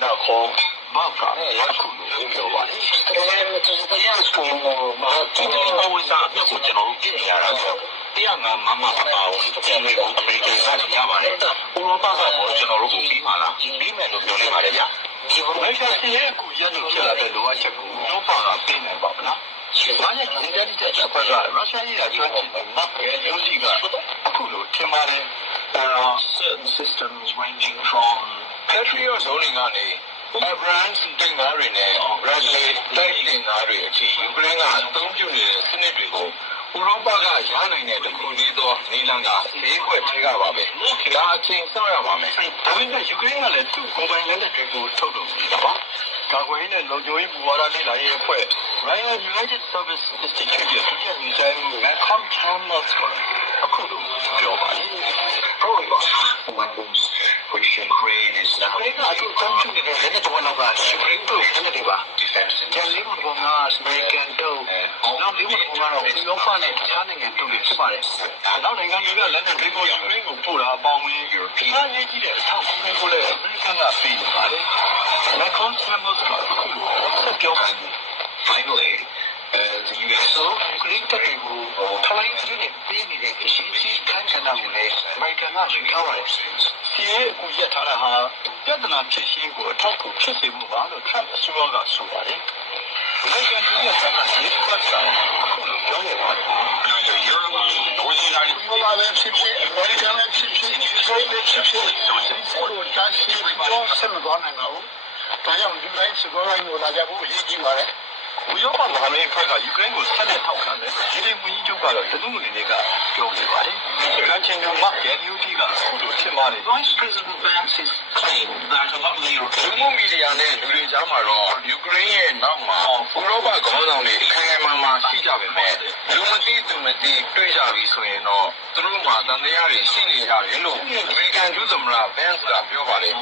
那好，马干也苦了，你知道吧？就是这样说嘛，今天到为啥要不讲到今年然后这样啊，妈妈爸爸我们这美国那几家吧嘞，我老爸爸我讲到如果比嘛啦，比面都表里嘛的呀。没想这些股也都起来的，罗切股，老爸爸比面吧不啦？만약인자리자체가 러시아이라 전체는 요지가 앞으로 테마는 certain systems ranging from Patriot zoning 안에 Abrams 등가리네 Bradley 등가리 지 유크레인가 동주의 스네들이고 우로바가 야능의 군대도 니랑가 세계 제가 봐বে 다အချင်းဆောက်ရပါမယ်ဒါပေမဲ့ယူကရိန်းကလည်းသူ့ကိုယ်ပိုင်လက်နက်တွေကိုထုတ်လုပ်နေတာပါကာကွယ်ရေးနဲ့လုံခြုံရေးဘူဝါဒနဲ့လာရေးအဖွဲ့ Royal United Service Institute ရဲ့ပြည်သူ့ဆိုင်မှု Malcolm Chalmers ကအခုလိုပြောပါတယ်ဟုတ်ပါweapons which Ukraine is now ဒီကအခုတောင်းချနေတဲ့လက်နက်တော်လောက်ကယူကရိန်းတို့လက်နက်တွေပါ defense တယ်လီဘောက American တို့နောက်လီဘောကတော့ဥရောပနဲ့တခြားနိုင်ငံတို့တွေဖြစ်ပါတယ်နောက်နိုင်ငံတွေကလက်နက်တွေကိုယူကရိန်းကိုပို့တာအပေါင်းဝင်ဒီကရေးကြည့်တဲ့အထောက်အကူတွေကိုလည်း American ကပေးနေပါတယ် Malcolm Chalmers ကအခုလိုဆက်ပြောပါတယ် Finally the US Ukraine တွေကိုထလိုင်းကြီးနဲ့ပေးနေတဲ့အရှိကြီးခံခံတာကိုလည်း American ကယူထားပါတယ်စီးရဲကိုရက်ထားတာဟာပြဿနာဖြစ်ရှင်းကိုအထောက်အကူဖြစ်စေမှုပါလို့ Trump အစိုးရကဆိုပါတယ် American ပြည်ထောင်စုရေးပတ်တာအခုလိုပြောနေပါတယ် Europe ဝေးလာပြီးဘာလဲဖြစ်ဖြစ် American လည်းဖြစ်ဖြစ် Ukraine လည်းဖြစ်ဖြစ်ဆိုတော့တာရှိတော့ဆက်မသွားနိုင်ပါဘူးဒါကြောင့် Ukraine စကောရိုင်းကိုလာကြဖို့အရေးကြီးပါတယ်ဥရောပမဟာမိတ်အဖွဲ့ကယူကရိန်းကိုဆက်လက်ထောက်ခံတယ်ဒီနေ့ဝန်ကြီးချုပ်ကတော့တနင်္ဂနွေနေ့ကပြောနေပါတယ်။ကန်ချင်ကမတ်ကယ်ယူတီကအခုလိုထင်ပါတယ် Vice President Vance is claim that a lot of the European media နဲ့လူတွေကြားမှာတော့ယူကရိန်းရဲ့နောက်မှာဥရောပခေါင်းဆောင်တွေခိုင်ခိုင်မာမာရှိကြပေမဲ့လူမသိသူမသိတွေ့ကြပြီဆိုရင်တော့သူတို့မှာတန်တရားတွေရှိနေကြတယ်လို့အမေရိကန်ဒုသမ္မတ Vance ကပြောပါတယ်